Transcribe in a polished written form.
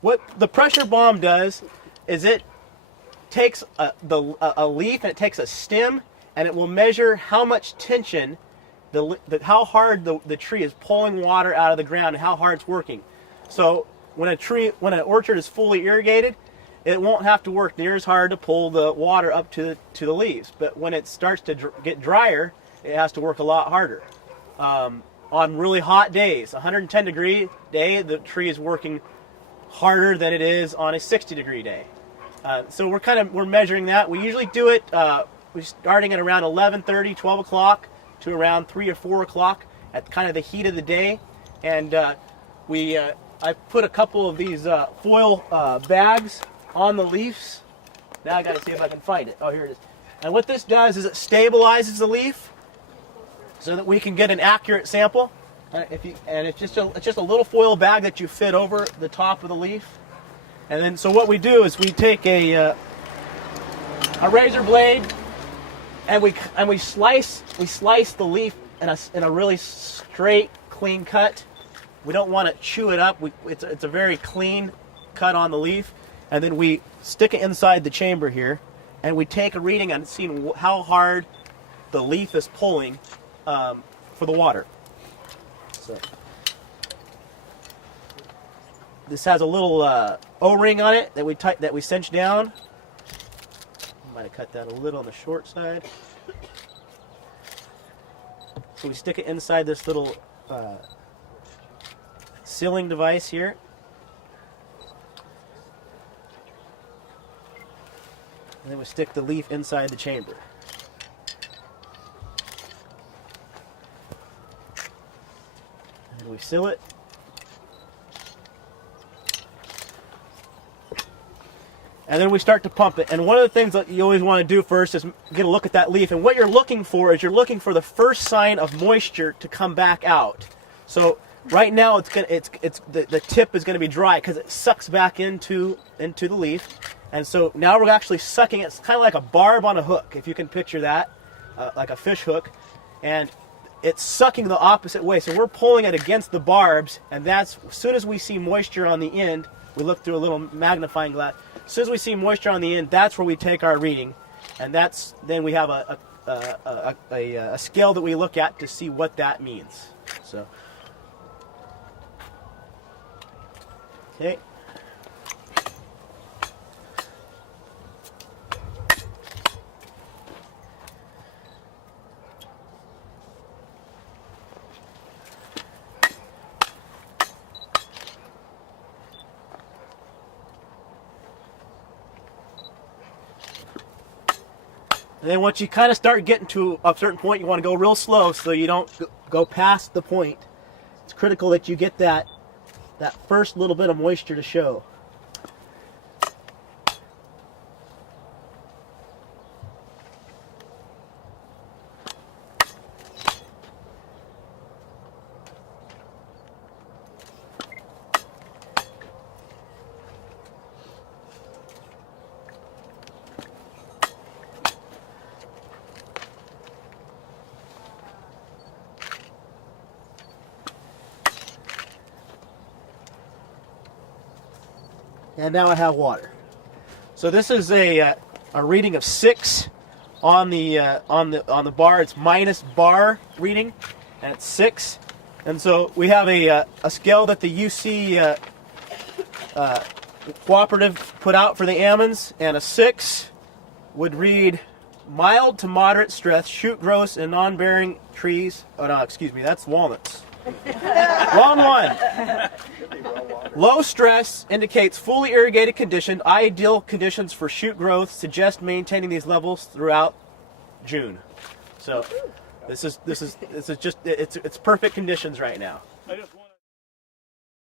what the pressure bomb does is it takes a leaf and it takes a stem and it will measure how much tension, how hard the tree is pulling water out of the ground and how hard it's working. So when an orchard is fully irrigated, it won't have to work near as hard to pull the water up to the leaves. But when it starts to get drier, it has to work a lot harder. On really hot days, 110-degree day, the tree is working harder than it is on a 60-degree day. So we're measuring that. We usually do it we're starting at around 11:30, 12 o'clock to around 3 or 4 o'clock at kind of the heat of the day. And I put a couple of these foil bags on the leaves. Now I got to see if I can find it. Oh, here it is. And what this does is it stabilizes the leaf so that we can get an accurate sample. It's just a little foil bag that you fit over the top of the leaf. And then so what we do is we take a razor blade and we slice the leaf in a really straight, clean cut. We don't want to chew it up. It's a very clean cut on the leaf, and then we stick it inside the chamber here, and we take a reading on seeing how hard the leaf is pulling for the water. So this has a little O-ring on it that we cinch down. Might have cut that a little on the short side. So we stick it inside this little sealing device here. And then we stick the leaf inside the chamber. And we seal it. And then we start to pump it. And one of the things that you always want to do first is get a look at that leaf. And what you're looking for is the first sign of moisture to come back out. So right now the tip is going to be dry because it sucks back into the leaf. And so now we're actually sucking it. It's kind of like a barb on a hook, if you can picture that, like a fish hook. And it's sucking the opposite way. So we're pulling it against the barbs, and that's as soon as we see moisture on the end, we look through a little magnifying glass. As soon as we see moisture on the end, that's where we take our reading, and then we have a scale that we look at to see what that means. So, okay. And then once you kind of start getting to a certain point, you want to go real slow so you don't go past the point. It's critical that you get that first little bit of moisture to show. And now I have water. So this is a reading of 6 on the bar. It's minus bar reading, and it's 6. And so we have a scale that the UC cooperative put out for the almonds, and a 6 would read mild to moderate stress, shoot growth in non-bearing trees. Oh no, excuse me, that's walnuts. Wrong one. Low stress indicates fully irrigated condition. Ideal conditions for shoot growth suggest maintaining these levels throughout June. So this is just it's perfect conditions right now.